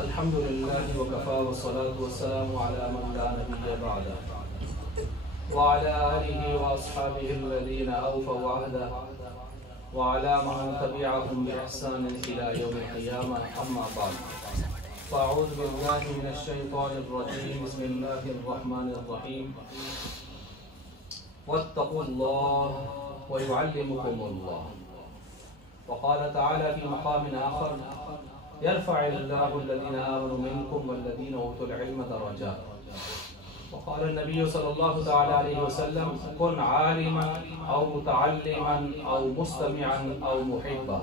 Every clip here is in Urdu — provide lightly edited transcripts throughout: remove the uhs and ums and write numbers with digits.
الحمد لله وكفى والصلاة والسلام على من لا نبي بعده وعلى آله وأصحابه الذين أوفوا عهده وعلى من تبعهم بإحسان إلى يوم القيامة. أما بعد، فأعوذ بالله من الشيطان الرجيم. بسم الله الرحمن الرحيم. واتقوا الله ويعلمكم الله. وقال تعالى في مقام آخر: يرفع الله الذين آمنوا منكم والذين أوتوا العلم درجات. وقال النبي صلى الله تعالى عليه وسلم: كن عالما أو متعلما أو مستمعا أو محبا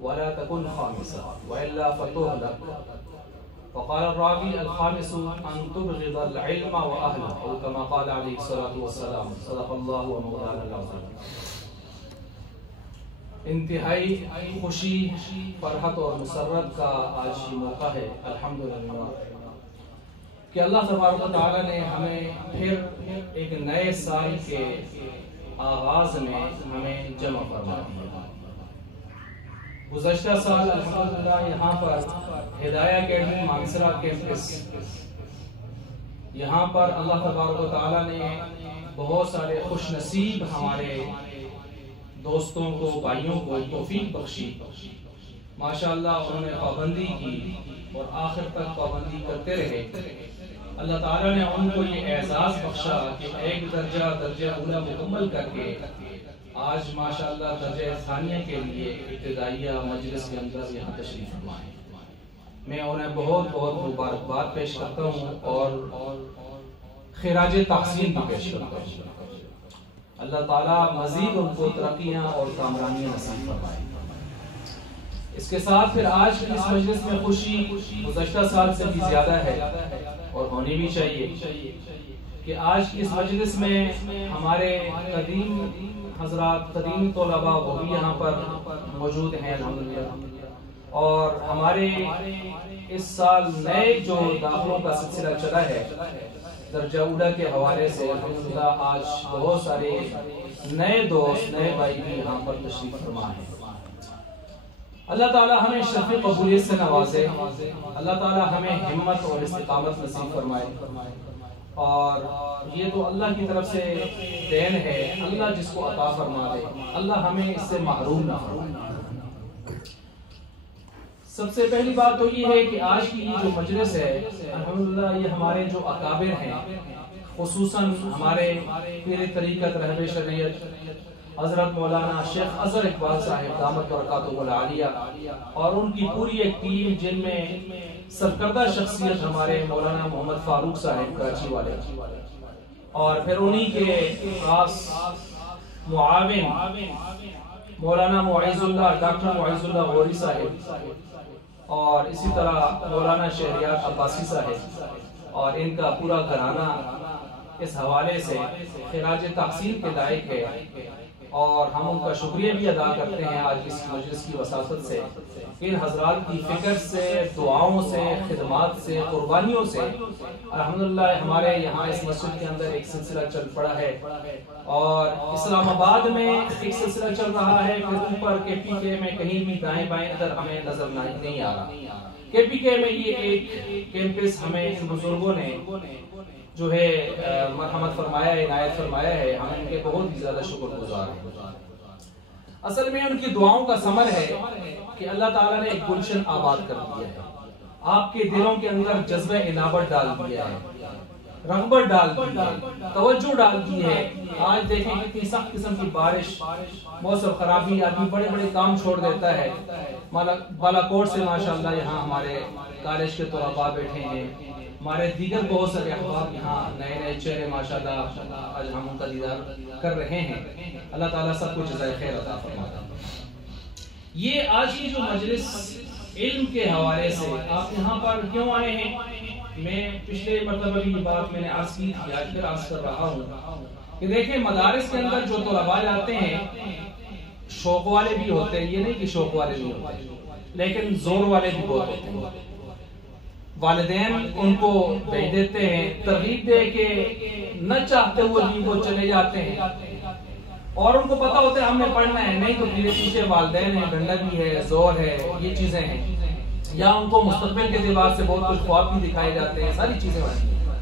ولا تكن خامسا وإلا فتهلك. وقال الراوي: الخامس أن تبغض العلم وأهله، أو كما قال عليه الصلاة والسلام. صدق الله ومولانا العظيم. انتہائی خوشی، فرحت اور مسرت کا آج یہ موقع ہے الحمدللہ کہ اللہ تبارک و تعالیٰ نے ہمیں پھر ایک نئے سال کے آغاز میں ہمیں جمع فرما دیا. گزشتہ سال الحمدللہ یہاں پر ہدایہ اکیڈمی مانسرا کیمپس، یہاں پر اللہ تبارک و تعالیٰ نے بہت سارے خوش نصیب ہمارے دوستوں کو، بھائیوں کو توفیق بخشی. ماشاءاللہ انہوں نے پابندی کی اور آخر تک پابندی کرتے رہے. اللہ تعالیٰ نے ان کو یہ اعزاز بخشا کہ ایک درجہ اولا مکمل کر کے آج ماشاءاللہ درجہ ثانیہ کے لیے ابتدائیہ مجلس کے اندر یہاں تشریف فرما ہے. میں انہیں بہت بہت مبارکباد پیش کرتا ہوں اور خراج تحسین بھی پیش کرتا ہوں. اللہ تعالیٰ مزید ان کو ترقیاں اور کامرانیاں نصیب فرمائے. اس کے ساتھ پھر آج کی اس مجلس میں خوشی گزشتہ سال سے بھی زیادہ ہے اور ہونی بھی چاہیے کہ آج کی اس مجلس میں ہمارے قدیم حضرات، قدیم طلباء وہ بھی یہاں پر موجود ہیں الحمدللہ. اور ہمارے اس سال نئے جو داخلوں کا سلسلہ چلا ہے درجہ اولا کے حوالے سے، الحمدللہ آج بہت سارے نئے دوست، نئے بھائی بھی یہاں پر تشریف فرما ہیں. اللہ تعالیٰ ہمیں شرف قبولیت سے نوازے. اللہ تعالیٰ ہمیں ہمت اور استقامت نصیب فرمائے. اور یہ تو اللہ کی طرف سے دین ہے، اللہ جس کو عطا فرما دے، اللہ ہمیں اس سے محروم نہ فرمائے. سب سے پہلی بات تو یہ ہے کہ آج کی یہ جو مجلس ہے الحمدللہ یہ ہمارے جو اکابر ہیں، خصوصاً ہمارے پیر طریقت رہب شریعت حضرت مولانا شیخ اظہر اقبال صاحب دامت برکاتہ العالیہ اور ان کی پوری ایک ٹیم، جن میں سرکردہ شخصیت ہمارے مولانا محمد فاروق صاحب کراچی والے، اور پھر انہی کے خاص معاون مولانا معیز اللہ، ڈاکٹر معیز اللہ غوری صاحب، اور اسی طرح مولانا شہریار عباسی صاحب اور ان کا پورا گھرانہ اس حوالے سے خراج تحسین کے لائق ہے. اور ہم ان کا شکریہ بھی ادا کرتے ہیں آج اس مجلس کی وساطت سے. ان حضرات کی فکر سے، دعاؤں سے، خدمات سے، قربانیوں سے الحمدللہ ہمارے یہاں اس مسجد کے اندر ایک سلسلہ چل پڑا ہے. اور اسلام آباد میں ایک سلسلہ چل رہا ہے، پھر اوپر کے پی کے میں کہیں بھی دائیں بائیں ادھر ہمیں نظر نہیں آ رہا. کے پی کے میں یہ ایک کیمپس ہمیں ان بزرگوں نے جو ہے مرحمت فرمایا ہے، عنایت فرمایا ہے. ہم ان کے بہت ہی زیادہ شکر گزار ہیں. اصل میں ان کی دعاؤں کا ثمر ہے کہ اللہ تعالیٰ نے ایک گلشن آباد کر دیا ہے، آپ کے دلوں کے اندر جذبہ انابت ڈال دیا ہے، رغبت ڈال دی ہے، توجہ ڈال دی ہے. آج دیکھیں کتنی سخت قسم کی بارش، موسم خرابی، آدمی بڑے بڑے کام چھوڑ دیتا ہے. بالاکوٹ سے ماشاءاللہ یہاں ہمارے کالج کے طلباء بیٹھے ہیں، ہمارے دیگر بہت سارے احباب یہاں نئے نئے چہرے ماشاءاللہ آج ہم ان کا دیدار کر رہے ہیں. اللہ تعالیٰ سب کو جزائے خیر عطا فرماتا. یہ آج کی جو مجلس علم کے حوالے سے آپ یہاں پر کیوں آئے ہیں، میں پچھلے مرتبہ بھی یہ بات میں نے عرض کی تھی، آج پھر عرض کر رہا ہوں کہ دیکھیں مدارس کے اندر جو طلباء آتے ہیں شوق والے بھی ہوتے ہیں، یہ نہیں کہ شوق والے نہیں ہوتے، لیکن زور والے بھی بہت ہوتے ہیں. والدین ان کو بھیج دیتے ہیں ترغیب دے کے، نہ چاہتے ہوئے بھی وہ چلے جاتے ہیں. اور ان کو پتا ہوتا ہے ہم نے پڑھنا ہے، نہیں تو پیچھے والدین ہیں، ڈنڈا بھی ہے، زور ہے، یہ چیزیں ہیں. یا ان کو مستقبل کے اعتبار سے بہت کچھ خواب بھی دکھائے جاتے ہیں، ساری چیزیں ہوتی ہیں،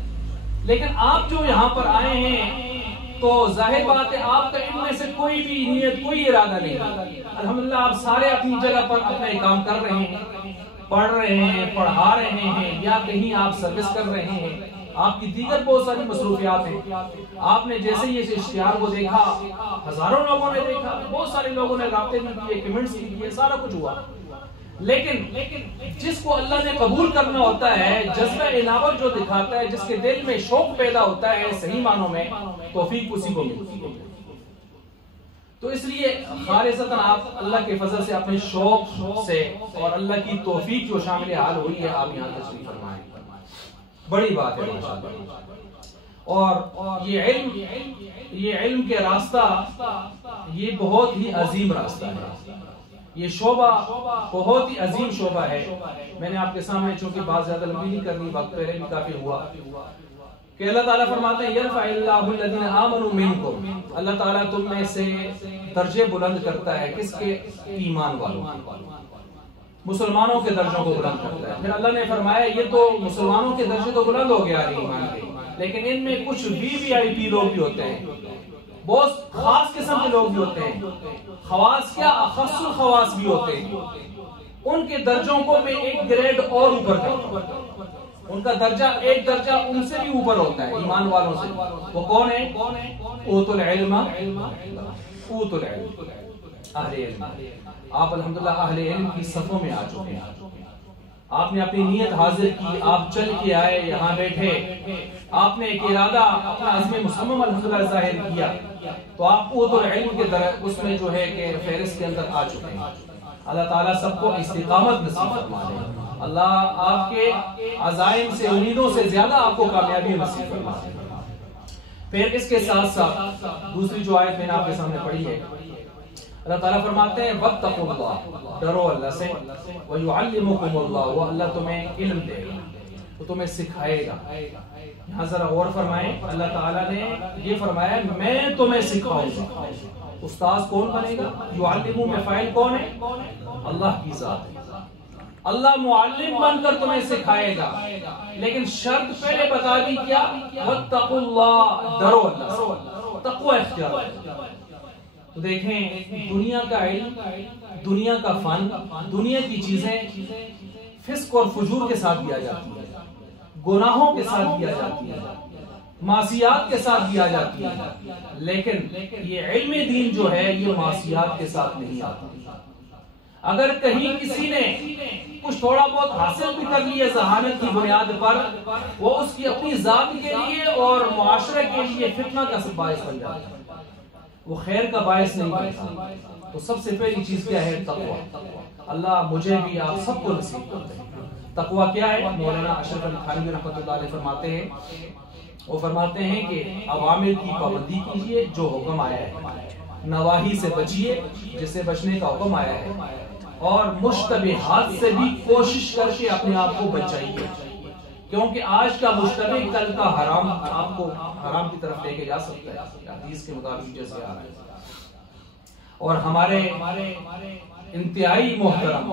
لیکن آپ جو یہاں پر آئے ہیں تو ظاہر بات ہے آپ کا ان میں سے کوئی بھی نیت، کوئی ارادہ نہیں ہے۔ الحمدللہ آپ سارے اپنی جگہ پر اپنے کام کر رہے ہیں، پڑھ رہے ہیں، پڑھا رہے ہیں، یا کہیں آپ سروس کر رہے ہیں، آپ کی دیگر بہت ساری مصروفیات ہیں۔ آپ نے جیسے ہی اس اشتہار کو دیکھا، ہزاروں لوگوں نے دیکھا، بہت سارے لوگوں نے رابطے بھی کیے، کمنٹس بھی کیے، سارا کچھ ہوا، لیکن جس کو اللہ نے قبول کرنا ہوتا ہے، جذبہ انابت جو دکھاتا ہے، جس کے دل میں شوق پیدا ہوتا ہے صحیح معنوں میں، توفیق اسی کو ملتی ہے۔ تو اس لیے خالصتاً آپ اللہ کے فضل سے اپنے شوق سے اور اللہ کی توفیق جو شامل حال ہوئی ہے، آپ یہاں تشریف فرمائیں، بڑی بات ہے ماشاءاللہ۔ اور یہ علم کے راستہ یہ بہت ہی عظیم راستہ ہے، یہ شعبہ بہت ہی عظیم شعبہ ہے۔ میں نے آپ کے سامنے چونکہ بات زیادہ لمبی نہیں کرنی، وقت پہلے بھی کافی ہوا، کہ اللہ تعالیٰ فرماتے ہیں یرفع اللہ الذین آمنوا منکم، اللہ تعالیٰ تم میں سے درجے بلند کرتا ہے، کس کے؟ ایمان والوں، مسلمانوں کے درجوں کو بلند کرتا ہے۔ پھر اللہ نے فرمایا یہ تو مسلمانوں کے درجے تو بلند ہو گیا ایمان کے، لیکن ان میں کچھ VIP لوگ بھی ہوتے ہیں، بہت خاص قسم کے لوگ بھی ہوتے ہیں، خواص کیا اخص الخواص بھی ہوتے ہیں، ان کے درجوں کو میں ایک گریڈ اور اوپر کرتا ہوں، ان کا درجہ ایک درجہ ان سے بھی اوپر ہوتا ہے، ایمان والوں سے۔ وہ کون ہے؟ اوتوا العلم، اوتوا العلم، اہل علم۔ آپ الحمدللہ اہل علم کی صفوں میں آ چکے ہیں، آپ نے اپنی نیت حاضر کی، آپ چل کے آئے، یہاں بیٹھے، آپ نے ایک ارادہ اپنا عزم مصمم الحمدللہ ظاہر کیا، تو آپ اوتوا العلم کے اس میں جو ہے کہ فہرست کے اندر آ چکے ہیں۔ اللہ تعالیٰ سب کو استقامت نصیب فرما دے، اللہ آپ کے عزائم سے، امیدوں سے زیادہ آپ کو کامیابی نصیب فرما دے۔ پھر اس کے ساتھ ساتھ دوسری جو آیت میں نے آپ کے سامنے پڑھی ہے، اللہ تعالیٰ فرماتے ہیں واتقوا اللہ، ڈرو اللہ سے، ویعلمکم اللہ، وہ اللہ تمہیں علم دے گا، وہ تمہیں سکھائے گا۔ یہاں ذرا غور فرمائیں، اللہ تعالیٰ نے یہ فرمایا میں تمہیں سکھاؤں گا۔ استاذ کون بنے گا؟ یعلمو میں فاعل کون ہے؟ اللہ کی ذات ہے، اللہ معلم بن کر تمہیں سکھائے گا، لیکن شرط پہلے بتا دی کیا؟ واتقوا اللہ، ڈرو اللہ سے، تقوی اختیار کرو۔ تو دیکھیں دنیا کا علم، دنیا کا فن، دنیا کی چیزیں فسق اور فجور کے ساتھ دیا جاتی ہے، گناہوں کے ساتھ دیا جاتی ہے، معصیات کے ساتھ دیا جاتی ہے، لیکن یہ علم دین جو ہے یہ معصیات کے ساتھ نہیں آتا۔ اگر کہیں کسی نے کچھ تھوڑا بہت حاصل بھی کر لیا ذہانت کی بنیاد پر، وہ اس کی اپنی ذات کے لیے اور معاشرے کے لیے فتنہ کا باعث بن جاتا ہے، وہ خیر کا باعث نہیں بنتا۔ تو سب سے پہلی چیز کیا ہے؟ تقوی۔ اللہ مجھے بھی آپ سب کو نصیب کرتے ہیں۔ تقوی کیا ہے؟ مولانا اشرف علی تھانوی رحمۃ اللہ علیہ فرماتے ہیں، وہ فرماتے ہیں کہ عوامر کی پابندی کیجیے جو حکم آیا ہے، نواہی سے بچیے جسے بچنے کا حکم آیا ہے، اور مشتبہات سے بھی کوشش کر کے اپنے آپ کو بچائیے، کیونکہ آج کا مشتبہ کل کا حرام آپ کو حرام کی طرف لے کے جا سکتا ہے، حدیث کے مطابق جیسے آ رہا ہے۔ اور ہمارے انتہائی محترم،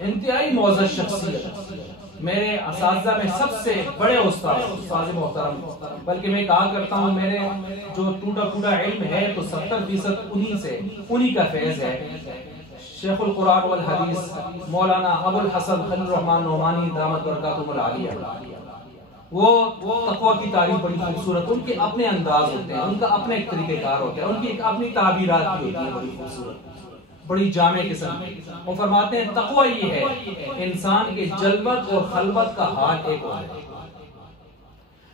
انتہائی معزز شخصیت، میرے اساتذہ میں سب سے بڑے استاد محترم، بلکہ میں کہا کرتا ہوں میرے جو ٹوٹا پھوٹا علم ہے تو 70% انہی کا فیض ہے، شیخ القرآن والحدیث مولانا ابو الحسن خلیل الرحمن نعمانی دامت برکاتہم العالیہ۔ وہ تقوی کی تعریف بڑی خوبصورت، ان کے اپنے انداز ہوتے ہیں، ان کا اپنے ایک طریقہ کار ہوتے ہیں، ان کی ایک اپنی تعبیرات بھی ہوتی ہیں بڑی خوبصورت، بڑی جامع قسم۔ وہ فرماتے ہیں تقوی یہ ہے انسان کے جلوت اور خلوت کا حال ایک ہو جائے۔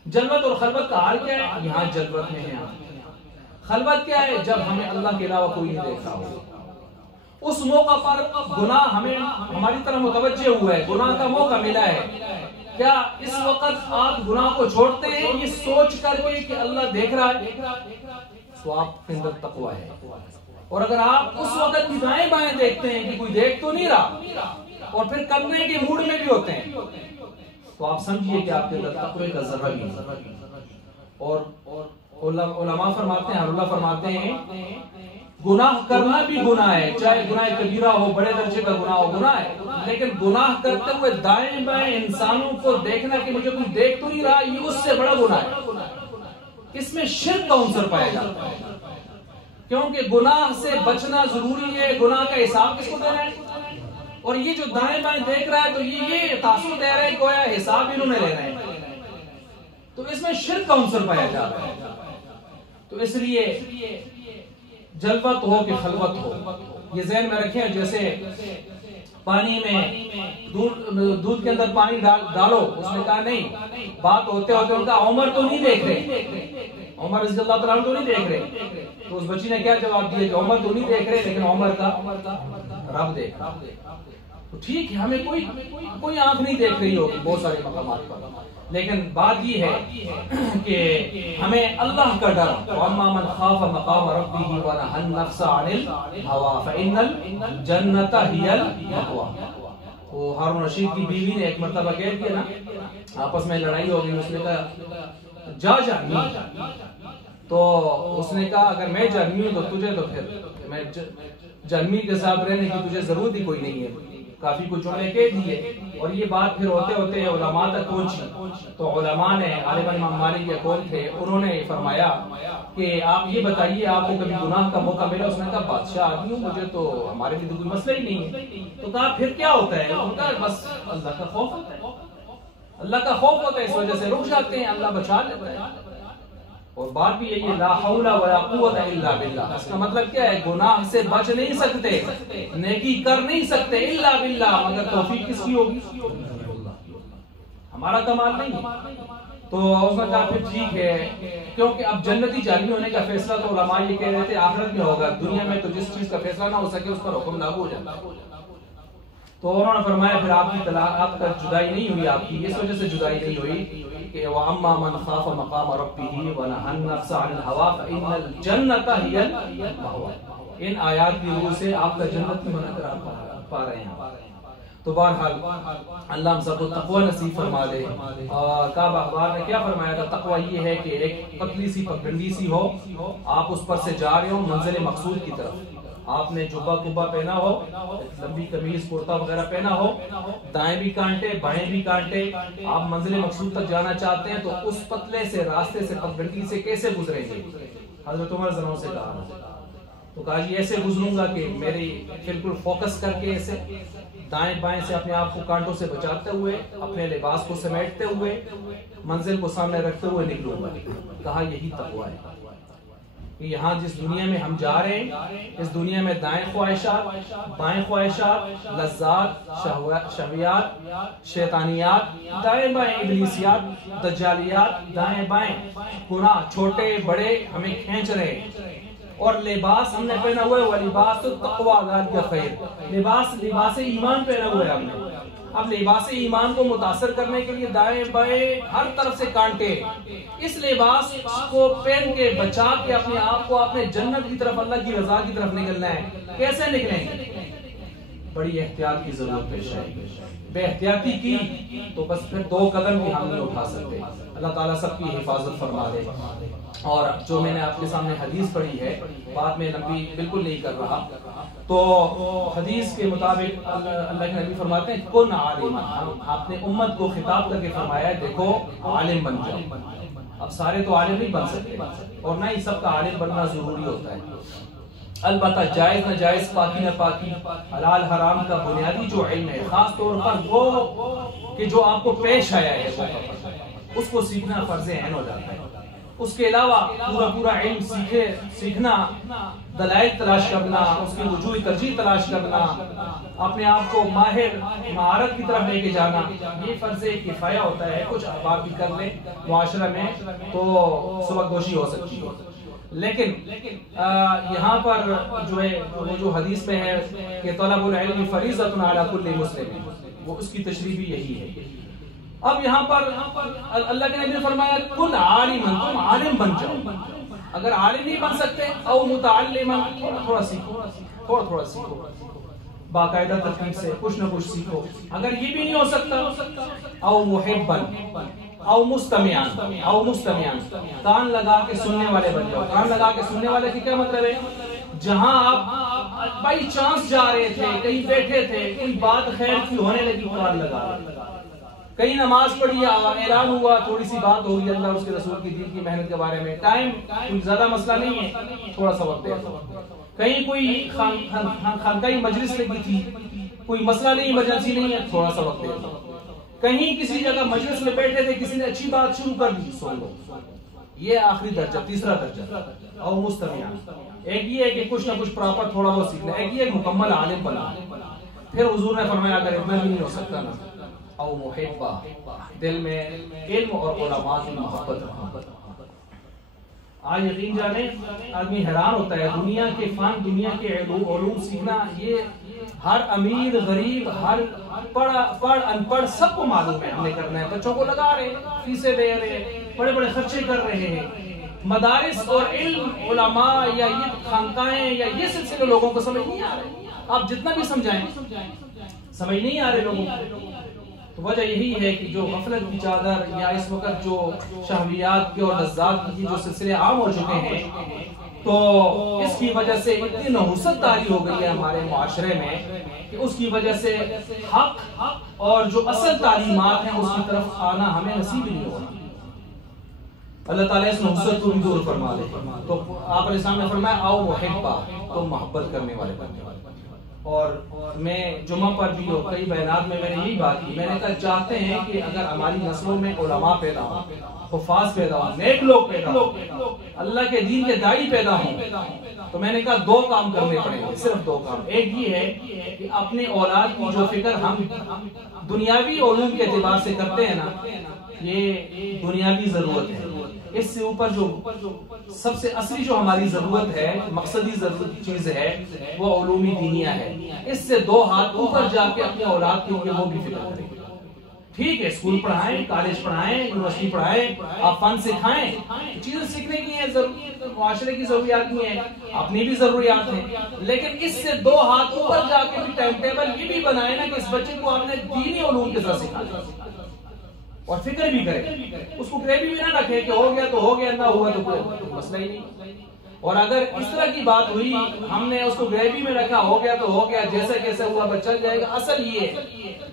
جلوت اور خلوت کا حال کیا ہے؟ یہاں جلوت میں ہے، خلوت کیا ہے؟ جب ہمیں اللہ کے علاوہ کوئی نہیں دیکھ رہا ہو، اس موقع پر گناہ ہمیں ہماری طرف متوجہ ہوا ہے، گناہ کا موقع ملا ہے، کیا اس وقت آپ گناہ کو چھوڑتے ہیں یہ سوچ کر کے کہ اللہ دیکھ رہا ہے؟ تو آپ کے اندر تقوی ہے۔ اور اگر آپ اس وقت بھی دائیں بائیں دیکھتے ہیں کہ کوئی دیکھ تو نہیں رہا اور پھر کرنے کے موڈ میں بھی ہوتے ہیں، تو آپ سمجھیے کہ آپ کے اندر تقوی کا ذرہ بھی ہے۔ اور علماء فرماتے ہیں، اللہ فرماتے ہیں گناہ کرنا بھی گناہ ہے، چاہے گناہ کبیرہ ہو، بڑے درجے کا گناہ ہو، گناہ ہے، لیکن گناہ کرتے ہوئے دائیں بائیں انسانوں کو دیکھنا کہ مجھے کوئی دیکھ تو نہیں رہا، یہ اس سے بڑا گناہ ہے۔ اس میں شرک کا عنصر پایا جاتا ہے، کیونکہ گناہ سے بچنا ضروری ہے، گناہ کا حساب کس کو دینا ہے؟ اور یہ جو دائیں بائیں دیکھ رہا ہے تو یہ تاثر دے رہا ہے، گویا حساب انہوں نے لینا ہے، تو اس میں شرک کا عنصر پایا جاتا ہے۔ تو اس لیے جلوت ہو کہ خلوت ہو، یہ ذہن میں رکھیں۔ جیسے پانی میں دودھ کے اندر پانی ڈالو، اس نے کہا نہیں، بات ہوتے ہوتے ان کا عمر تو نہیں دیکھ رہے، عمر رضی اللہ تعالیٰ تو نہیں دیکھ رہے، تو اس بچی نے کیا جواب دیا کہ عمر تو نہیں دیکھ رہے لیکن عمر کا رب دیکھ رہا۔ تو ٹھیک ہے، ہمیں کوئی آنکھ نہیں دیکھ رہی ہوگی بہت سارے مقامات پر، لیکن بات یہ ہے کہ ہمیں اللہ کا ڈر، وَأَمَّا مَنْ خَافَ مَقَامَ رَبِّهِ وَنَهَى النَّفْسَ عَنِ الْهَوَىٰ فَإِنَّ الْجَنَّةَ هِيَ الْمَأْوَىٰ۔ وہ ہارون رشید کی بیوی نے ایک مرتبہ کہہ دیا نا، آپس میں لڑائی ہو گئی، اس نے کہا جا جہنمی، تو اس نے کہا اگر میں جہنمی ہوں تو تجھے، تو پھر میں جہنمی کے ساتھ رہنے کی تجھے ضرورت ہی کوئی نہیں ہے۔ کافی کچھ جملے کہہ دیے، اور یہ بات پھر ہوتے ہوتے علماء تک پہنچی، تو علماء نے، غالباً امام مالک کے قول تھے، انہوں نے فرمایا کہ آپ یہ بتائیے آپ کو کبھی گناہ کا موقع ملا؟ اس نے کہا بادشاہ آدمی ہوں، مجھے تو، ہمارے لیے تو کوئی مسئلہ ہی نہیں ہے۔ تو کہا پھر کیا ہوتا ہے؟ انہوں نے کہا بس اللہ کا خوف ہوتا ہے، اللہ کا خوف ہوتا ہے، اس وجہ سے رک جاتے ہیں، اللہ بچا لیتا ہے۔ اور بات بھی یہی ہے، لا حول ولا قوت الا باللہ، اس کا مطلب کیا ہے؟ گناہ سے بچ نہیں سکتے، نیکی کر نہیں سکتے الا باللہ، مگر توفیق کس کی ہوگی؟ ہمارا کمال نہیں ہے۔ تو اس نے کہا پھر ٹھیک ہے، کیونکہ اب جنتی جہنمی ہونے کا فیصلہ تو علماء یہ کہہ رہے تھے آخرت میں ہوگا، دنیا میں تو جس چیز کا فیصلہ نہ ہو سکے اس پر حکم لاگو ہو جاتا ہے۔ تو انہوں نے فرمایا پھر آپ کی طلاق، آپ کا جدائی نہیں ہوئی، آپ کی اس وجہ سے جدائی نہیں ہوئی کہ وَأَمَّا مَنْ خَافَ مَقَامَ رَبِّهِ وَنَهَى النَّفْسَ عَنِ الْهَوَىٰ فَإِنَّ الْجَنَّةَ هِيَ الْمَأْوَىٰ۔ ان آیات کی روح سے آپ کا جنت کی منظر پا رہے ہیں۔ تو بہرحال اللہ ہم سب کو تقوی نصیب فرما دے۔ اور کعب اخبار نے کیا فرمایا تھا؟ تقوی یہ ہے کہ ایک پتلی سی پگڈنڈی سی ہو، آپ اس پر سے جا رہے ہو منزل مقصود کی طرف، آپ نے جبہ کبا پہنا ہو، لمبی قمیض کرتا وغیرہ پہنا ہو، دائیں بھی کانٹے بائیں بھی کانٹے، آپ منزل مقصود تک جانا چاہتے ہیں، تو اس پتلے سے راستے سے پگڈنڈی سے کیسے گزریں گے؟ حضرت عمر زنوں سے کہا، تو کہا جی ایسے گزروں گا کہ میری بالکل فوکس کر کے ایسے دائیں بائیں سے اپنے آپ کو کانٹوں سے بچاتے ہوئے، اپنے لباس کو سمیٹتے ہوئے، منزل کو سامنے رکھتے ہوئے نکلوں گا۔ کہا یہی تقویٰ ہے کہ یہاں جس دنیا میں ہم جا رہے ہیں، اس دنیا میں دائیں خواہشات بائیں خواہشات، لذات شہویات شیطانیات، دائیں بائیں ابلیسیات دجالیات، دائیں بائیں گناہ چھوٹے بڑے ہمیں کھینچ رہے ہیں، اور لباس ہم نے پہنا ہوا ہے وَلِبَاسُ التَّقْوَىٰ ذَلِكَ خَيْرٌ، لباس ایمان پہنا ہوا ہے ہم نے۔ اب لباس ایمان کو متاثر کرنے کے لیے دائیں بائیں ہر طرف سے کانٹے، اس لباس کو پہن کے بچا کے اپنے آپ کو اپنے جنت کی طرف، اللہ کی رضا کی طرف نکلنا ہے۔ کیسے نکلیں گے؟ بڑی احتیاط کی ضرورت پیش آئے گی، بے احتیاطی کی تو بس پھر دو قدم بھی ہم نہیں اٹھا سکتے۔ اللہ تعالیٰ سب کی حفاظت فرما دے۔ اور جو میں نے آپ کے سامنے حدیث پڑھی ہے، بات میں لمبی بالکل نہیں کر رہا، تو حدیث کے مطابق اللہ کے نبی فرماتے ہیں کن عالما، آپ نے امت کو خطاب کر کے فرمایا ہے دیکھو عالم بن جاؤ۔ اب سارے تو عالم نہیں بن سکتے، اور نہ ہی سب کا عالم بننا ضروری ہوتا ہے۔ البتہ جائز ناجائز، پاکی نہ پاکی، حلال حرام کا بنیادی جو علم ہے، خاص طور پر وہ کہ جو آپ کو پیش آیا ہے اس کو سیکھنا فرض عین ہو جاتا ہے۔ اس کے علاوہ پورا علم سیکھنا، دلائل تلاش کرنا، اس کی وجوہ ترجیح تلاش کرنا، اپنے آپ کو ماہر مہارت کی طرف لے کے جانا، یہ فرض کفایہ ہوتا ہے۔ کچھ احباب بھی کر لیں معاشرہ میں تو سبکدوشی ہو سکتی ہے، لیکن یہاں پر جو ہے وہ جو حدیث میں ہے کہ طلب العلم فریضۃ علی کل مسلم، وہ اس کی تشریح بھی یہی ہے۔ اب یہاں پر اللہ کے نبی نے فرمایا کن عالما، تم عالم بن جاؤ۔ اگر عالم نہیں بن سکتے او متعلما، تھوڑا سیکھو، تھوڑا سیکھو، باقاعدہ ترتیب سے کچھ نہ کچھ سیکھو۔ اگر یہ بھی نہیں ہو سکتا او محبا او مستمعا، کان لگا کے سننے والے بن جاؤ۔ کان لگا کے سننے والے کی کیا مطلب ہے؟ جہاں آپ بائی چانس جا رہے تھے، کہیں بیٹھے تھے، کوئی بات خیر کی ہونے لگی، قرآن لگا، کہیں نماز پڑھی، اعلان ہوا، تھوڑی سی بات ہوگی اللہ اس کے رسول کی دین کی محنت کے بارے میں، ٹائم کوئی زیادہ مسئلہ نہیں ہے، تھوڑا سا وقت دے دو۔ کہیں کوئی خانقاہی مجلس لگی تھی، کوئی مسئلہ نہیں، ایمرجنسی نہیں ہے، تھوڑا سا وقت دے دو۔ کہیں کسی جگہ مجلس میں بیٹھے تھے، کسی نے اچھی بات شروع کر دی، سن لو۔ یہ آخری درجہ، تیسرا درجہ او مستمعان۔ ایک یہ ہے کہ کچھ نہ کچھ پراپر تھوڑا بہت سیکھنا، ایک یہ مکمل عالم بنا۔ پھر حضور نے فرمایا اگر اتنا بھی نہیں ہو سکتا نا، او محبہ، دل میں علم اور علماء کی محبت رکھنا۔ آج یقین جانے آدمی حیران ہوتا ہے، دنیا کے فن، دنیا کے علوم سیکھنا، یہ ہر امیر غریب، ہر پڑھ ان پڑھ سب کو معلوم ہے، ہم نے کرنا ہے۔ بچوں کو لگا رہے ہیں، فیسیں دے رہے ہیں، بڑے بڑے خرچے کر رہے ہیں۔ مدارس اور علم، علماء یا یہ خانقاہیں یا یہ سلسلے لوگوں کو سمجھ نہیں آ رہے۔ آپ جتنا بھی سمجھائیں سمجھ نہیں آ رہے لوگوں کو۔ تو وجہ یہی ہے کہ جو غفلت کی چادر یا اس وقت جو شہویات کے اور لذات کی جو سلسلے عام ہو چکے ہیں، تو اس کی وجہ سے اتنی نحوست طاری ہو گئی ہے ہمارے معاشرے میں کہ اس کی وجہ سے حق اور جو اصل تعلیمات ہیں اس کی طرف آنا ہمیں نصیب نہیں ہو رہا۔ اللہ تعالیٰ اس نحوست کو بھی دور فرما دے۔ تو آپ علیہ السلام نے فرمایا آؤ محبہ، تو محبت کرنے والے بننے والے۔ اور میں جمعہ پر بھی ہو کئی بیانات میں نے یہی بات کی، میں نے کہا چاہتے ہیں کہ اگر ہماری نسلوں میں علماء پیدا ہوں، حفاظ پیدا ہوں، نیک لوگ پیدا ہوں، اللہ کے دین کے داعی پیدا ہوں، تو میں نے کہا دو کام کرنے پڑیں گے، صرف دو کام۔ ایک یہ ہے کہ اپنے اولاد کی جو فکر ہم دنیاوی علوم کے اعتبار سے کرتے ہیں نا، یہ دنیاوی ضرورت ہے۔ اس سے اوپر جو سب سے اصلی جو ہماری ضرورت ہے، مقصدی ضرورت چیز ہے، وہ علومی دینیہ ہے۔ اس سے دو ہاتھ اوپر جا کے اپنے اولاد کے لیے وہ بھی فکر کریں۔ ٹھیک ہے، اسکول پڑھائیں، کالج پڑھائیں، یونیورسٹی پڑھائیں، آپ فن سکھائیں، چیزیں سیکھنے کی ہیں، معاشرے کی ضروریات بھی ہیں، اپنی بھی ضروریات ہیں، لیکن اس سے دو ہاتھ اوپر جا کے بھی ٹائم ٹیبل یہ بھی بنائے نا کہ اس بچے کو آپ نے دینی علوم کے ساتھ سکھانا اور فکر بھی کرے، اس کو گریوی بھی نہ رکھے کہ ہو گیا تو ہو گیا، نہ ہوا تو کوئی مسئلہ ہی نہیں۔ اور اگر اس طرح کی بات ہوئی، ہم نے اس کو گریوی میں رکھا، ہو گیا تو ہو گیا، جیسے کیسے ہوا بچہ جائے گا، اصل یہ ہے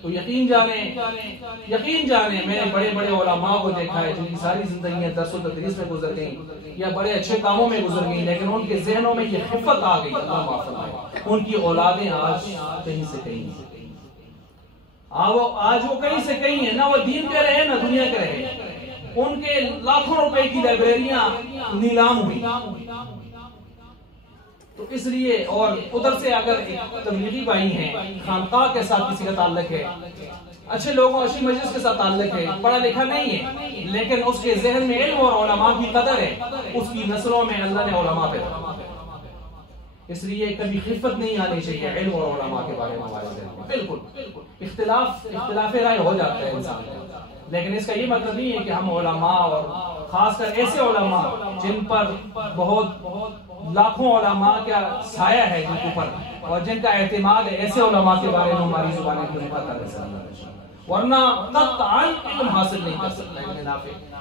تو یقین جانے میں نے بڑے بڑے علماء کو دیکھا ہے جن کی ساری زندگیاں درس و تدریس میں گزر گئیں یا بڑے اچھے کاموں میں گزر گئیں، لیکن ان کے ذہنوں میں یہ خفت آ گئی، اللہ معاف فرمائے، ان کی اولادیں آج کہیں سے کہیں آج وہ کہیں سے کہیں ہیں، نہ وہ دین کے رہے نہ دنیا کے رہے، ان کے لاکھوں روپے کی لائبریریاں نیلام ہوئی۔ تو اس لیے اور ادھر سے اگر ایک تبلیغی بھائی ہیں، خانقاہ کے ساتھ کسی کا تعلق ہے، اچھے لوگوں اچھی مجلس کے ساتھ تعلق ہے، پڑھا لکھا نہیں ہے، لیکن اس کے ذہن میں علم اور علماء کی قدر ہے، اس کی نسلوں میں اللہ نے علماء پیدا کیا۔ اس لیے کبھی خفت نہیں آنی چاہیے علم اور علماء کے بارے میں ہمارے ذہن میں۔ بالکل اختلاف رائے ہو جاتا ہے انسان کا، لیکن اس کا یہ مطلب نہیں ہے کہ ہم علماء اور خاص کر ایسے علماء جن پر بہت لاکھوں علماء کا سایہ ہے جن کے اوپر اور جن کا اعتماد ہے، ایسے علماء کے بارے میں ہماری زبانیں کیوں نہیں بتا رہے، ورنہ قطعاً علم حاصل نہیں کر سکتا،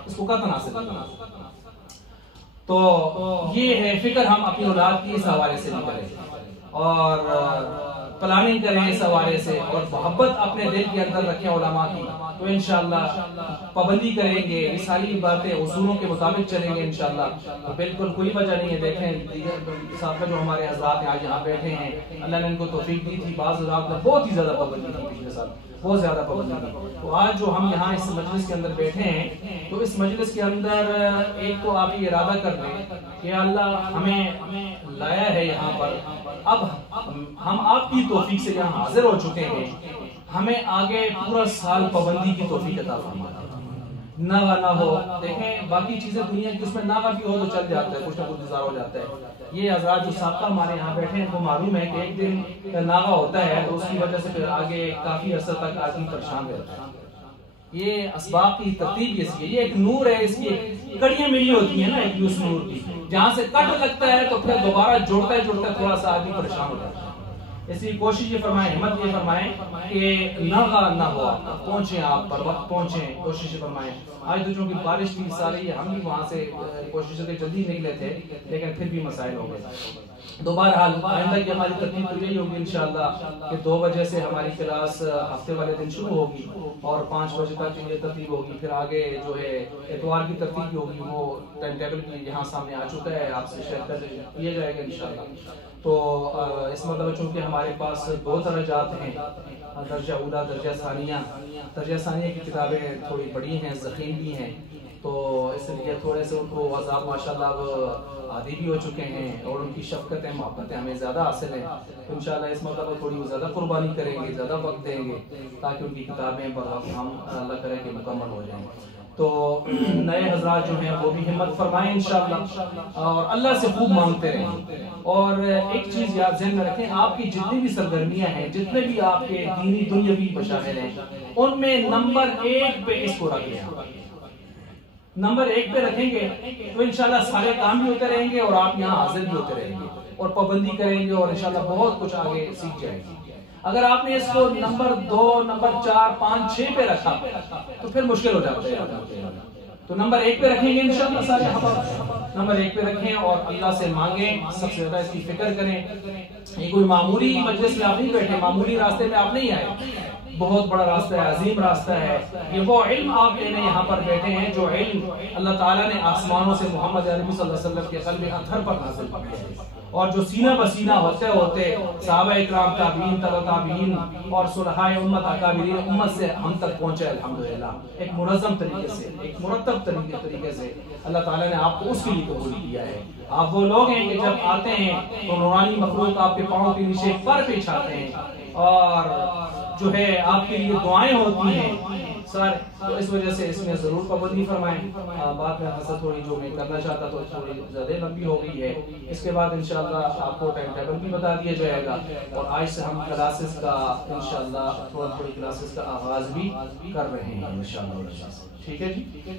اس کو قطعاً حاصل نہیں کر سکتا۔ تو یہ ہے فکر ہم اپنی اولاد کی اس حوالے سے بھی کریں اور پلاننگ کریں اس حوالے سے، اور محبت اپنے دل کے اندر رکھیں علماء کی، تو انشاءاللہ پابندی کریں گے، یہ ساری باتیں اصولوں کے مطابق چلیں گے انشاءاللہ، تو بالکل کوئی وجہ نہیں ہے۔ دیکھیں دیگر صاحب جو ہمارے حضرات آج یہاں بیٹھے ہیں، اللہ نے ان کو توفیق دی تھی، بعض حضرات نے بہت ہی زیادہ پابندی کی پچھلے سال، بہت زیادہ پابندی کی، تو آج جو ہم یہاں اس مجلس کے اندر بیٹھے ہیں، تو اس مجلس کے اندر ایک تو آپ یہ ارادہ کر لیں کہ اللہ ہمیں لایا ہے یہاں پر، اب ہم آپ کی توفیق سے یہاں حاضر ہو چکے ہیں، ہمیں آگے پورا سال پابندی کی توفیق عطا فرمائے، ناغہ نہ ہو۔ دیکھیں باقی چیزیں دنیا کی اس میں ناغہ بھی ہو تو چل جاتا ہے، کچھ نہ کچھ گزارا ہو جاتا ہے۔ یہ حضرات جو سابقہ ہمارے یہاں بیٹھے ہیں، ان کو معلوم ہے کہ ایک دن ناغہ ہوتا ہے تو اس کی وجہ سے پھر آگے کافی عرصہ تک آدمی پریشان رہتا ہے۔ یہ اسباب کی ترتیب یہ ایک نور ہے، اس کی کڑیاں ملی ہوتی ہیں نا، ایک اس نور کی، جہاں سے کٹ لگتا ہے تو پھر دوبارہ جوڑتا ہے تھوڑا سا آدمی پریشان ہو جاتا ہے۔ اس لیے کوشش یہ فرمائیں، ہمت یہ فرمائیں کہ ناغہ نہ ہو، پہنچیں آپ پر وقت پہنچیں، کوشش فرمائیں۔ آج تو چونکہ بارش بھی ساری ہے، ہم بھی وہاں سے کوشش سے جلدی نکلے تھے لیکن پھر بھی مسائل ہو گئے۔ تو بہرحال آئندہ کی ہماری ترتیب تو یہی ہوگی انشاءاللہ کہ 2 بجے سے ہماری کلاس ہفتے والے دن شروع ہوگی اور 5 بجے تک یہ ترتیب ہوگی. پھر آگے جو ہے اتوار کی ترتیب ہوگی وہ ٹائم ٹیبل بھی یہاں سامنے آ چکا ہے, آپ سے شیئر کر دیا جائے گا انشاءاللہ. تو اس مطلب چونکہ ہمارے پاس 2 درجات ہیں, درجہ اولا درجہ ثانیہ. درجہ ثانیہ کی کتابیں تھوڑی بڑی ہیں, ضخیم بھی ہیں, تو اس لیے تھوڑے سے ان کو عذاب ماشاءاللہ اب عادی بھی ہو چکے ہیں اور ان کی شفقتیں محبتیں ہمیں زیادہ حاصل ہیں. تو انشاءاللہ اس مطلب تھوڑی وہ زیادہ قربانی کریں گے, زیادہ وقت دیں گے تاکہ ان کی کتابیں ہم اللہ کرے کہ مکمل ہو جائیں. تو نئے حضرات جو ہیں وہ بھی ہمت فرمائیں انشاءاللہ اور اللہ سے خوب مانگتے رہیں. اور ایک چیز یاد ذہن میں رکھیں, آپ کی جتنی بھی سرگرمیاں ہیں, جتنے بھی آپ کے دینی دنیاوی مشاغل ہیں, ان میں نمبر 1 پہ اس کو رکھ لیں. نمبر 1 پہ رکھیں گے تو انشاءاللہ سارے کام بھی ہوتے رہیں گے اور آپ یہاں حاضر بھی ہوتے رہیں گے اور پابندی کریں گے اور انشاءاللہ بہت کچھ آگے سیکھ جائیں گے. اگر آپ نے اس کو نمبر 2, نمبر 4, 5, 6 پہ رکھا تو پھر مشکل ہو جاتا ہے. تو نمبر 1 پہ رکھیں گے انشاءاللہ سارے احباب, نمبر 1 پہ رکھیں اور اللہ سے مانگیں, سب سے زیادہ اس کی فکر کریں. یہ کوئی معمولی مجلس میں آپ نہیں بیٹھے, معمولی راستے میں آپ نہیں آئے, بہت بڑا راستہ ہے, عظیم راستہ ہے. یہ وہ علم آپ لینے یہاں پر بیٹھے ہیں جو علم اللہ تعالیٰ نے آسمانوں سے محمد عربی صلی اللہ علیہ وسلم کے قلب اطہر پر نازل کیا ہے, اور جو سینہ بسینہ ہوتے ہوتے صحابہ اکرام, تابعین, تبع تابعین اور صلحائے امت, اکابرین امت سے ہم تک پہنچے الحمدللہ ایک منظم طریقے سے, ایک مرتب طریقے سے. اللہ تعالیٰ نے آپ کو اس کے لیے قبول کیا ہے. آپ وہ لوگ ہیں کہ جب آتے ہیں تو نورانی مخلوق آپ کے پاؤں کے نیچے پر بچھاتے ہیں اور جو ہے آپ کے لیے دعائیں ہوتی ہیں سر. تو اس وجہ سے اس میں ضرور پابندی فرمائیں. بات میں حضرت تھوڑی جو میں کرنا چاہتا تو تھوڑی زیادہ لمبی ہو گئی ہے. اس کے بعد انشاءاللہ آپ کو ٹائم ٹیبل بھی بتا دیا جائے گا اور آج سے ہم کلاسز کا انشاءاللہ تھوڑی کلاسز کا آغاز بھی کر رہے ہیں انشاءاللہ. ٹھیک ہے جی.